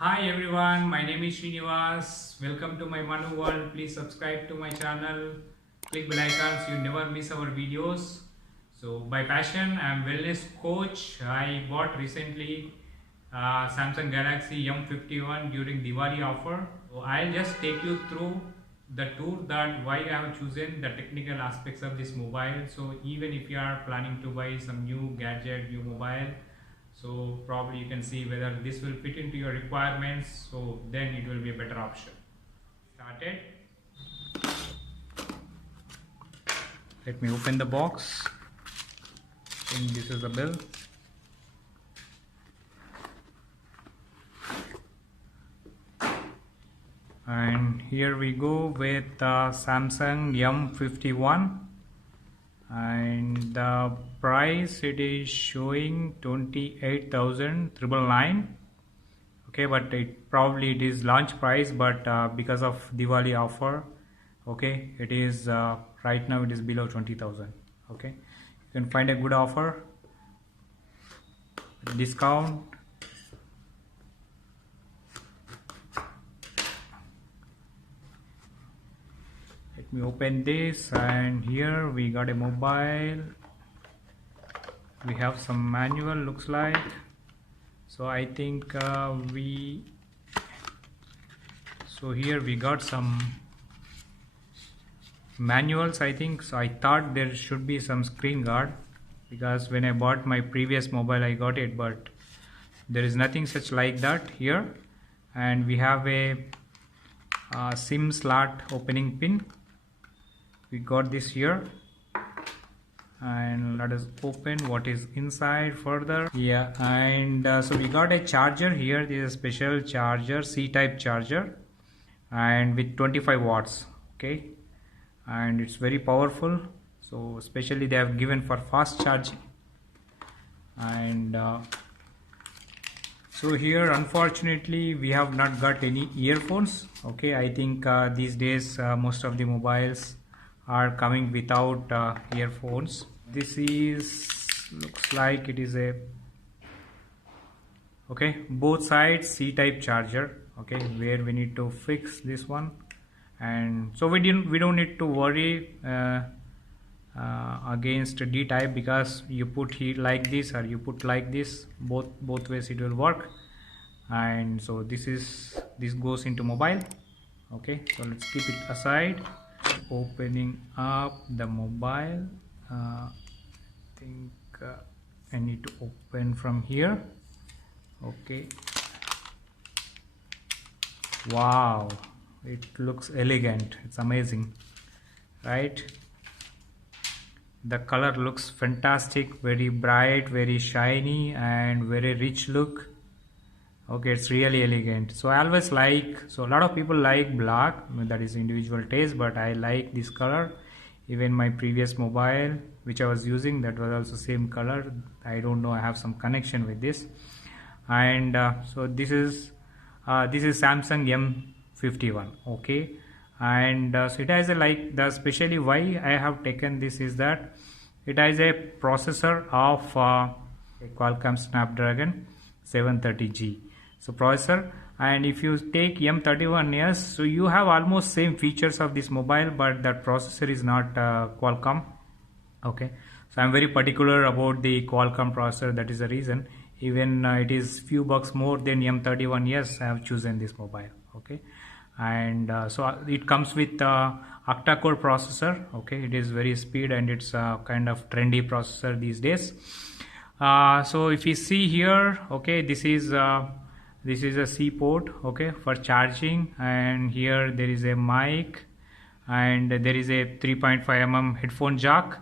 Hi everyone, my name is Srinivas. Welcome to my Manu World. Please subscribe to my channel. Click bell icon so you never miss our videos. So by passion, I am wellness coach. I bought recently Samsung Galaxy M51 during Diwali offer. So I'll just take you through the tour that why I have chosen the technical aspects of this mobile. So even if you are planning to buy some new gadget, new mobile, so probably you can see whether this will fit into your requirements, so then it will be a better option. Started. Let me open the box. And this is the bill. And here we go with Samsung M51, and the price it is showing 28,999. Okay, but it is launch price, but because of Diwali offer, okay, it is right now it is below 20,000. Okay, you can find a good offer, discount. Let me open this, and here we got a mobile. We have some manual, looks like. So I think so here we got some manuals, I think. So I thought there should be some screen guard, because when I bought my previous mobile I got it, but there is nothing such like that here. And we have a SIM slot opening pin. We got this here, and let us open what is inside further. Yeah, and so we got a charger here. This is a special charger, C-type charger, and with 25 watts. Okay, and it's very powerful, so especially they have given for fast charging. And so here unfortunately we have not got any earphones. Okay, I think these days most of the mobiles are coming without earphones. This is looks like it is a both sides C-type charger. Okay, where we need to fix this one, and so we don't need to worry against D-type, because you put here like this or you put like this, both ways it will work. And so this goes into mobile. Okay, so let's keep it aside. Opening up the mobile. I think I need to open from here. Okay, wow, it looks elegant. It's amazing, right? The color looks fantastic, very bright, very shiny, and very rich look. Okay, it's really elegant. So I always like, so a lot of people like black, that is individual taste, but I like this color. Even my previous mobile which I was using, that was also same color. I don't know, I have some connection with this. And so this is Samsung M51. Okay, and so it has a, like, the especially why I have taken this is that it has a processor of a Qualcomm Snapdragon 730G. So processor, and if you take M31, yes, so you have almost same features of this mobile, but that processor is not Qualcomm. Okay, so I'm very particular about the Qualcomm processor. That is the reason. Even it is few bucks more than M31, yes, I have chosen this mobile. Okay, and so it comes with octa-core processor. Okay, it is very speed, and it's kind of trendy processor these days. So if you see here, okay, this is a C port, okay, for charging, and here there is a mic, and there is a 3.5 mm headphone jack,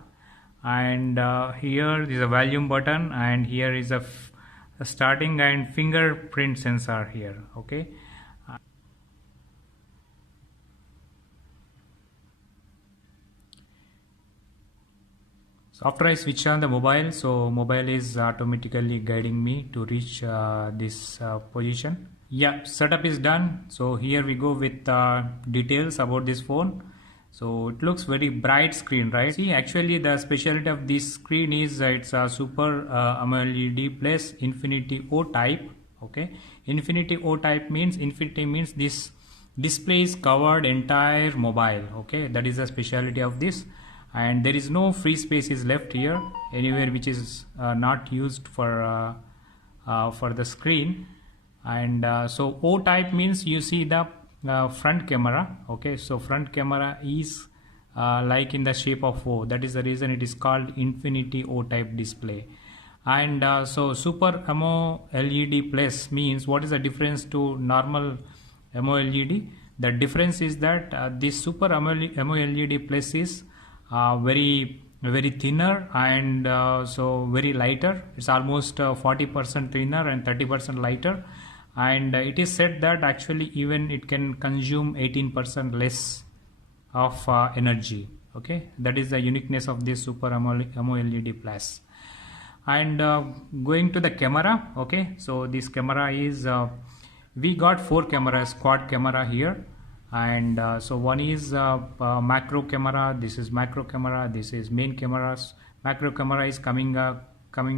and here is a volume button, and here is a starting and fingerprint sensor here. Okay, so after I switch on the mobile, so mobile is automatically guiding me to reach this position. Yeah, setup is done. So here we go with details about this phone. So it looks very bright screen, right? See, actually the specialty of this screen is it's a Super AMOLED plus Infinity O type. Okay, infinity O type means, infinity means this display is covered entire mobile. Okay, that is the speciality of this, and there is no free space is left here anywhere which is not used for the screen. And so O type means you see the front camera. Okay, so front camera is like in the shape of O. That is the reason it is called infinity O type display. And so Super AMOLED plus means, what is the difference to normal AMOLED? The difference is that this Super AMOLED plus is very thinner, and so very lighter. It's almost 40% thinner and 30% lighter, and it is said that actually even it can consume 18% less of energy. Okay, that is the uniqueness of this Super AMOLED plus. And going to the camera. Okay, so this camera is we got 4 cameras, quad camera here. And so one is macro camera, this is macro camera, this is main cameras. Macro camera is coming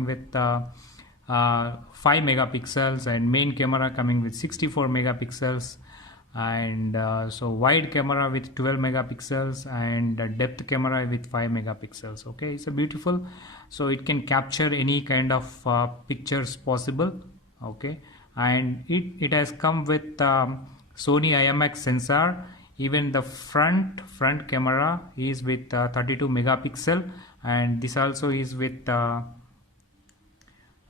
with 5 megapixels, and main camera coming with 64 megapixels. And so wide camera with 12 megapixels, and depth camera with 5 megapixels. Okay, it's a beautiful, so it can capture any kind of pictures possible. Okay, and it has come with Sony IMX sensor. Even the front camera is with 32 megapixel, and this also is with Sony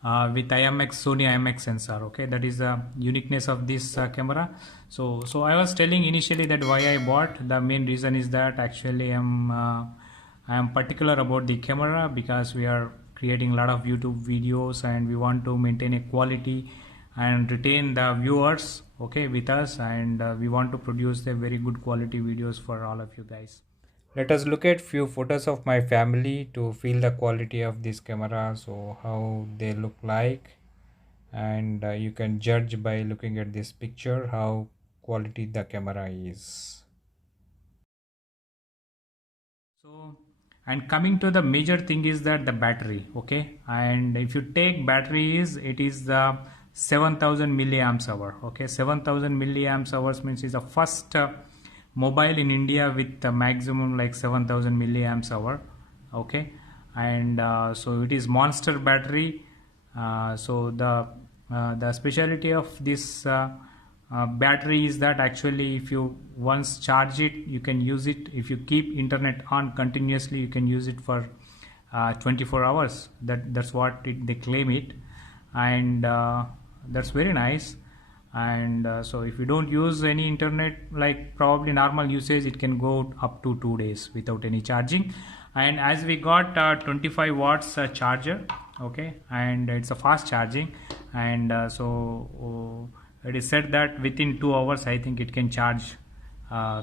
IMX sensor. Okay, that is the uniqueness of this camera. So I was telling initially that why I bought. The main reason is that actually I am particular about the camera, because we are creating a lot of YouTube videos and we want to maintain a quality and retain the viewers, okay, with us, and we want to produce the very good quality videos for all of you guys. Let us look at few photos of my family to feel the quality of this camera, so how they look like. And you can judge by looking at this picture how quality the camera is. So, and coming to the major thing is that the battery. Okay, and if you take battery, it is the 7000 milliamps hour. Okay, 7000 milliamps hours means is the first mobile in India with the maximum like 7000 milliamps hour. Okay, and so it is monster battery. So the speciality of this battery is that actually if you once charge it, you can use it. If you keep internet on continuously, you can use it for 24 hours. That's what they claim it. And that's very nice. And so if you don't use any internet, like probably normal usage, it can go up to 2 days without any charging. And as we got 25 watts charger, okay, and it's a fast charging. And so it is said that within 2 hours I think it can charge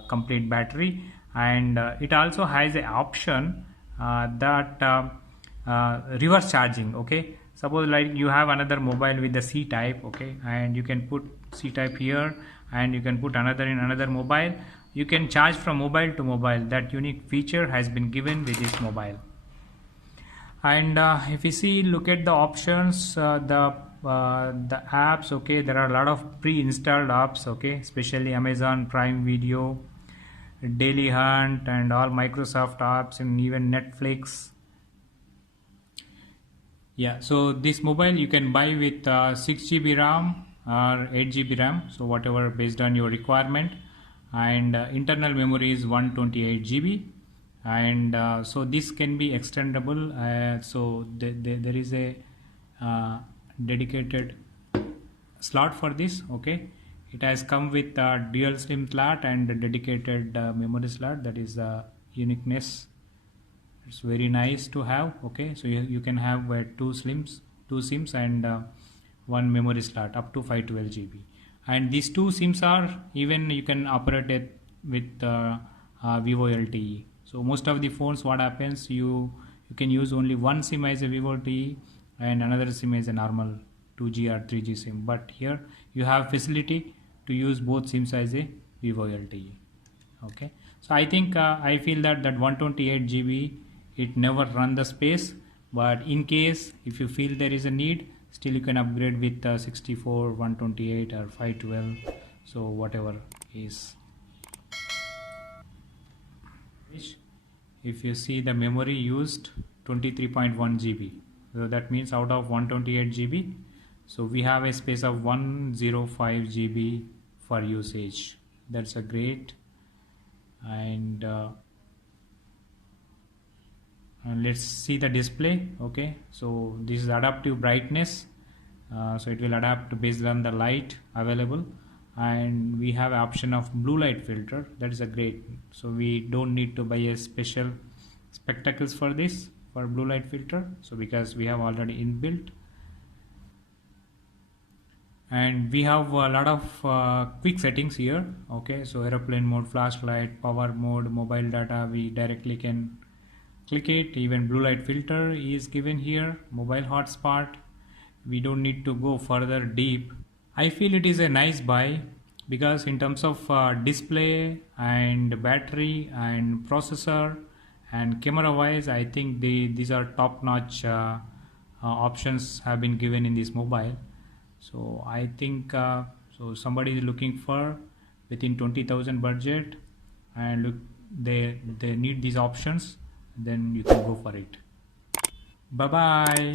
complete battery. And it also has an option that reverse charging. Okay, suppose like you have another mobile with the C type, okay, and you can put C type here, and you can put another in another mobile. You can charge from mobile to mobile. That unique feature has been given with this mobile. And if you see, look at the options, the apps. Okay, there are a lot of pre-installed apps. Okay, especially Amazon Prime Video, Daily Hunt, and all Microsoft apps, and even Netflix. Yeah, so this mobile you can buy with 6 GB RAM or 8 GB RAM, so whatever based on your requirement. And internal memory is 128 GB. And so this can be extendable. So there is a dedicated slot for this. Okay, it has come with a dual SIM slot and a dedicated memory slot. That is the uniqueness. It's very nice to have. Okay, so you can have two SIMs and one memory slot up to 512 GB. And these two SIMs are even you can operate it with Vivo LTE. So most of the phones, what happens, you can use only one SIM as a Vivo LTE and another SIM as a normal 2G or 3G SIM. But here you have facility to use both SIMs as a Vivo LTE. Okay, so I think I feel that 128 GB it never run the space, but in case if you feel there is a need, Still you can upgrade with 64, 128 or 512, so whatever is. If you see the memory used 23.1 GB, so that means out of 128 GB, so we have a space of 105 GB for usage. That's a great. And let's see the display. Okay, so this is adaptive brightness, so it will adapt based on the light available, and we have option of blue light filter. That is a great, so we don't need to buy a special spectacles for this, for blue light filter, so because we have already inbuilt. And we have a lot of quick settings here. Okay, so airplane mode, flashlight, power mode, mobile data, we directly can click it. Even blue light filter is given here, mobile hotspot. We don't need to go further deep. I feel it is a nice buy because in terms of display and battery and processor and camera wise, I think these are top notch options have been given in this mobile. So I think so somebody is looking for within 20,000 budget and look, they need these options, then you can go for it. Bye bye.